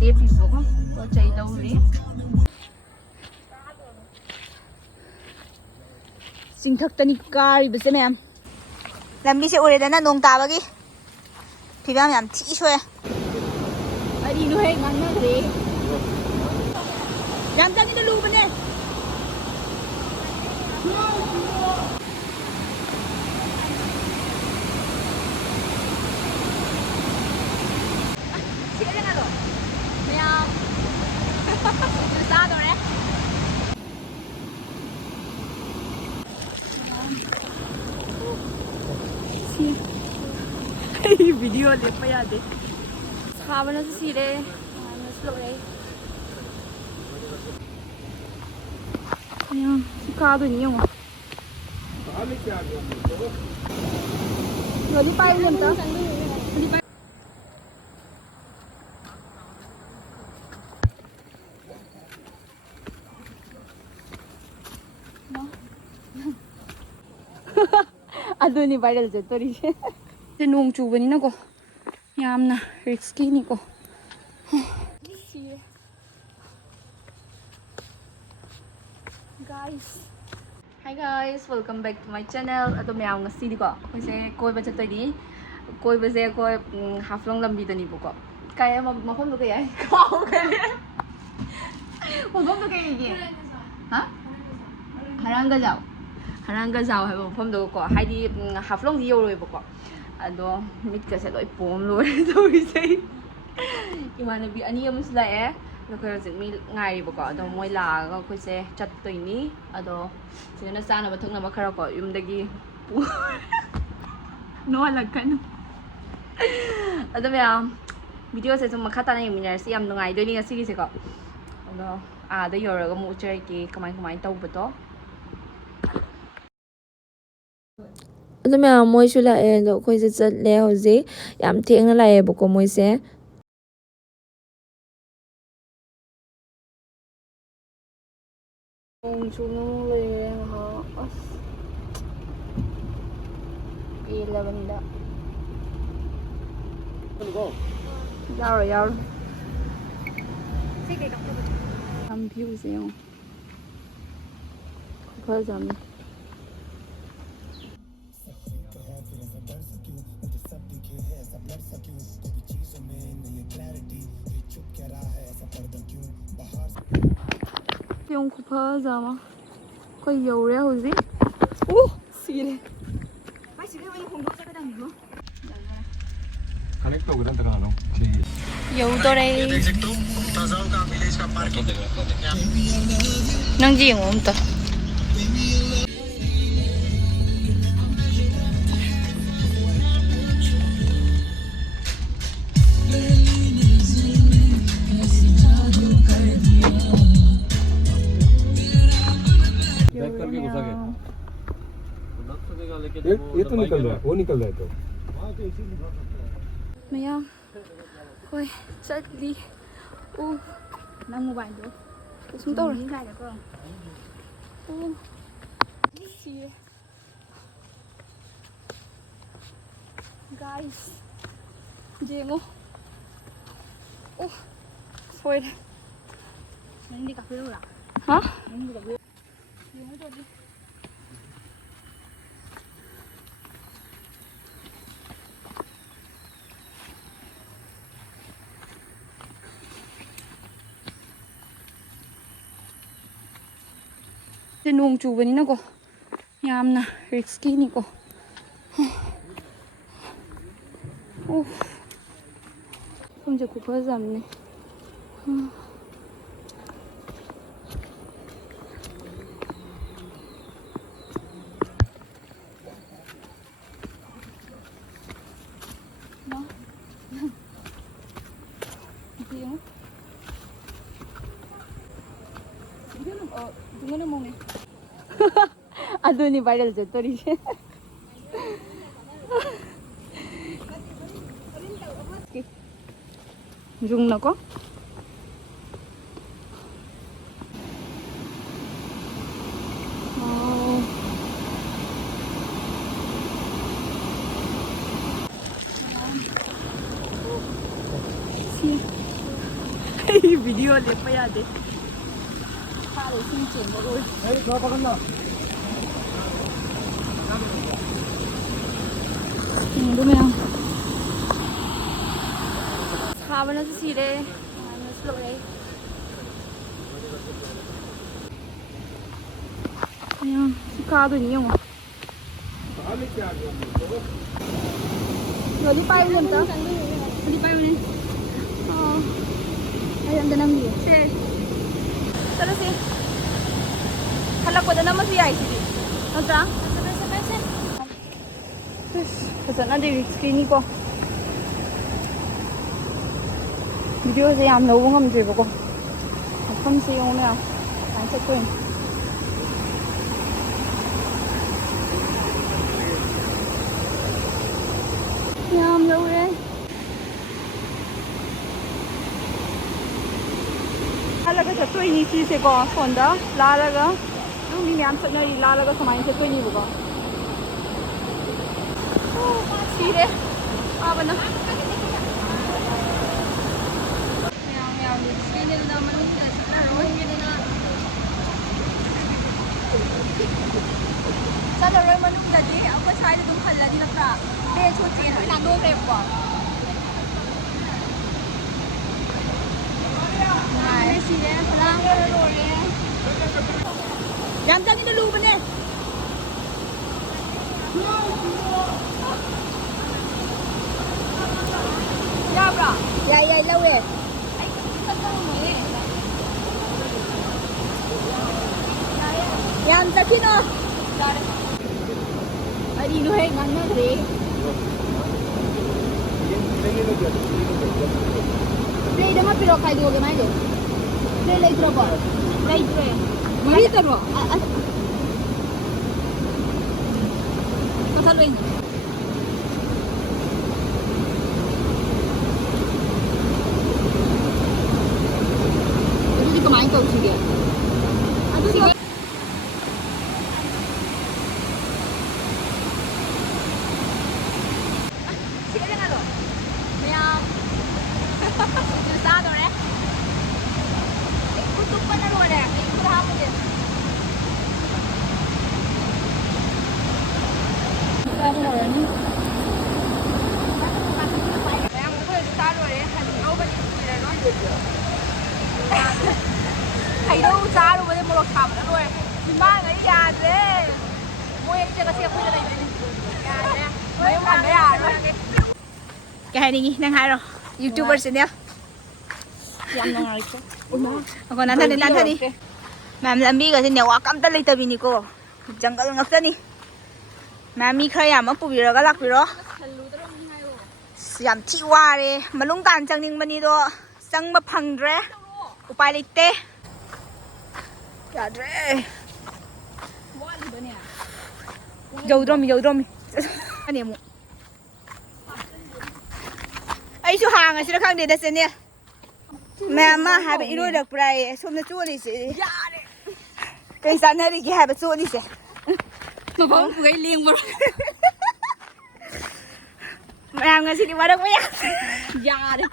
ꯂꯦꯞꯄꯤꯕꯀꯣ ꯄꯣꯠ ꯆꯩ ꯂꯧꯔꯤ ꯆꯤꯡꯊꯛꯇꯅꯤ ꯀꯥꯔꯤꯕꯁꯦ ꯃꯌꯥꯝ ꯂꯝꯕꯤꯁꯦ ꯎꯔꯦꯗꯅ ꯅꯣꯡ ꯇꯥꯕꯒꯤ ꯐꯤꯕꯝ ꯌꯥꯝ ꯊꯤ ꯁꯣꯛꯑꯦ ꯀꯔꯤꯅꯣ ꯍꯦ ꯉꯥꯡꯅꯈ꯭ꯔꯦ ꯌꯥꯝ ꯆꯪꯉꯤꯗ ꯂꯨꯕꯅꯦ 시계잖아도 그냥 싸더래 이 비디오 내봐야 돼 사바나서 시래 슬로레 그냥 가더니요 어디 빠이 좀 떠? 어디 빠이 아도니 바이럴 zettor이지. 농 주변이나고 얌나 리스키니고. Guys. Hi guys, welcome back to my channel. Ato mayam ngasi diko. Koise koi ba chatoi koi ba se koi haflong lambi tani buko. Kaya mafam do kaya kaw kaya. Mafam do kaya gi. Ha? Harangajao. Harangajao hai mafam do ko. Haidi haflong di yoroi buko. Ado mit kasi loi pom loi to ise. Imanabi ani amus la eh. Local mi ngai bako ado moi la ga koise chattoini ado sina sana bathung na makara ko yumdagi no alagkan ado ya video se sum makata na yuminer si yam ngai doi ni ngasi gi se ko ado da yoraga mu chai ki kamai tawbato ꯑꯗꯨ ꯃꯌꯥꯝ ꯃꯣꯏꯁꯨ ꯂꯥꯛꯑꯦ ꯑꯗꯣ ꯑꯩꯈꯣꯏꯁꯦ ꯆꯠꯂꯦ ꯍꯧꯖꯤꯛ ꯌꯥꯝ ꯊꯦꯡꯅ ꯂꯥꯛꯑꯦꯕꯀꯣ ꯃꯣꯏꯁꯦ ꯅꯣꯡ ꯂꯩꯔꯦ ꯉꯍꯥꯛ ꯑꯁ ꯄꯦꯜꯂꯕꯅꯤꯗ ꯌꯥꯎꯔꯣ ꯌꯥꯎꯔꯣ ꯌꯥꯝ ꯚ꯭ꯌꯨꯁꯦ ꯌꯦꯡꯉꯣ ꯐꯖꯕꯅꯤ ꯌꯦꯡꯉꯣ ꯈꯨꯐꯖ ꯑꯃ ꯑꯩꯈꯣꯏ ꯌꯧꯔꯦ ꯍꯧꯖꯤꯛ ꯁꯤꯔꯦ 여우더래 낭지 영어 없다 ये तो निकल रहा है वो निकल रहा है तो मैम कोई चटली ओ नंग मोबाइल दो कुछ तो ओ सी गाइस जेंगो ओ सोई नंदी का फिरोरा हां नंदी का ये तो 농 주변이나고 얌나 리스키니고 오 혼자 고파서 없네 이거는 뭐네 아도니 바이럴 zettor이지. 죽나고? वीडियो लेप यादे खाले सिंह चेंज रोज ए क्या पकड़ना हिंदू में खाबना से सीरे स्लो है यहाँ सिखा तो नहीं हूँ Rồi đi bay luôn tớ. Đi bay luôn. Đây anh đang gì? Xe. Sao đó xe? Kalau kau dah nama si ai sih? Apa? Pesan ada di screen ni ko. Video saya am lâu ngam je ko. Không xe ông nè. Anh sẽ quên. Yam lâu đấy. Halaga sa tuwi ni si ko sonda lalaga ang ni am sa na lalaga sa main sa tuwi ni buka. Oh, sire. Aba na. Meow meow. Sine na manungdi na roy ni na. Sa roy manungdi di ako sai na dum khalla di na pra. Be choche na do re ko. Sire lang roy. Yan tani na luban eh. Ya bra. Ya lâu eh. Ay ka mo eh. Yan sa kino. Ay ino hey man na re. Play dama pero kay do gamay do. Play leitre ba? Leitre. Leitre ba? Kasalwin. Hindi kumain ka sige. Sige. Sige na do. Maya. Sa do re. Kutuk pa na ro re. Ikura mo din. Ano na yan? Kaya mo ko sa do re. Ano ba ni sire no? Hay đâu cha luôn với một lọc thảm nữa rồi thì mang cái gà thế mua em chưa có xe khui đây gà thế mấy ông ăn đấy à rồi cái này đi năng hai rồi youtuber xin nhá còn ăn thôi đi mà làm gì cái gì nhiều quá cắm tay lấy tờ bình cô chẳng có ngập chân đi mà mi khai à mà phụ bị rồi cái lạc bị rồi giảm chịu qua đi mà lúng tàn chẳng ninh bên đi đó chẳng mà phăng rồi upay leitre ywraktre dầu anh em ai chú hàng à xin khang để đặt nè mẹ mà hai bị đuôi được bray xôm nó chua đi xí cây sắn này thì hai bị chua đi xí mà không cái liêng mà mẹ nghe xin đi qua đâu vậy dạ đấy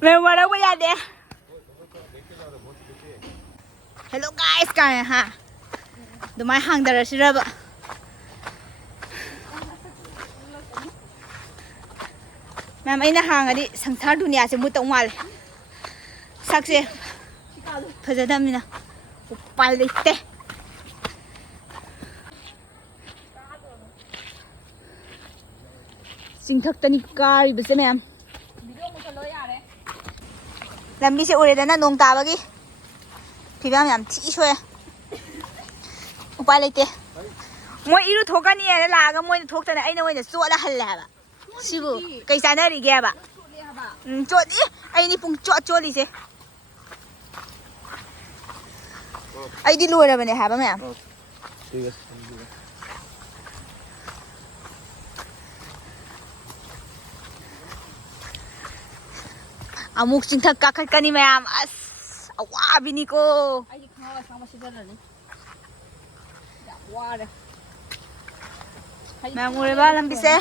mẹ đâu bây giờ đây hello guys cái ha tụi mày hàng đời rồi rồi mẹ ấy na hàng đi sang tháng dunia sẽ mua tông mal sắc sẽ phải ra đam nè upay leitre sinh thắc tani cari bese mẹ làm gì sẽ ủi đến là nông ta bagi thì bây giờ làm chỉ thôi upay leitre mỗi iru thóc cái này là cái mỗi thóc cái này anh nói là chua là hal là ba sư phụ cây sa này đi ghé ba chua đi anh đi phun chua đi chứ anh đi lùi ra bên này hả ba mẹ amuk sing thak kakak kani ma'am as awa bini ko ay di ko sama si dala ni ya wa de ma'am ure ba lam bise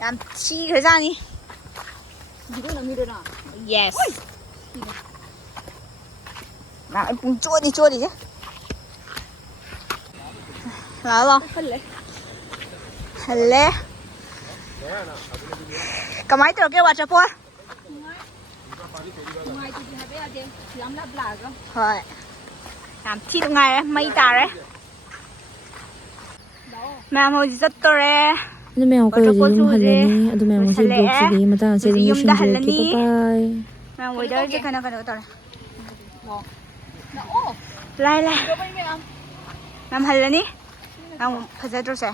ꯌꯥꯝ ꯊꯤꯈ꯭ꯔꯖꯥꯠꯅꯤ 이거 남이래나. Yes ꯅꯪ ꯄꯨꯡ ꯆꯣꯠꯂꯤꯁꯦ ꯂꯥꯛꯑꯣ ꯍꯜꯂꯦ ꯀꯃꯥꯏꯅ ꯇꯧꯔꯒꯦ waterfall 누나이도 하be 야돼. lamla blaga. ꯍꯣꯏ ꯌꯥꯝ ꯊꯤ ꯅꯨꯡꯉꯥꯏꯔꯦ ꯃꯩ ꯇꯥꯔꯦ ꯃꯌꯥꯝ ꯍꯧꯖꯤꯛ ꯆꯠꯇꯣꯔꯦ ꯑꯗꯨ ꯃꯌꯥꯝ ꯑꯩꯈꯣꯏ ꯍꯧꯖꯤꯛ ꯌꯨꯝ ꯍꯜꯂꯅꯤ ꯑꯗꯨ ꯃꯌꯥꯝ ꯉꯁꯤ ꯕ꯭ꯂꯣꯛꯁꯤꯒꯤ ꯃꯇꯥꯡꯁꯦ ꯑꯗꯨꯝ ꯌꯨꯝꯗ ꯂꯣꯏꯁꯤꯟꯖꯔꯒꯦ ꯍꯜꯂꯅꯤ ꯕꯥꯏ ꯃꯌꯥꯝ ꯋꯦꯗꯔꯁꯦ ꯀꯩꯅꯣ ꯇꯧꯔꯦ 나오. ꯂꯥꯏ 이거 봐. ꯃꯌꯥꯝ ꯍꯜꯂꯅꯤ ꯌꯥꯝ ꯐꯖꯗ꯭ꯔꯣꯁꯦ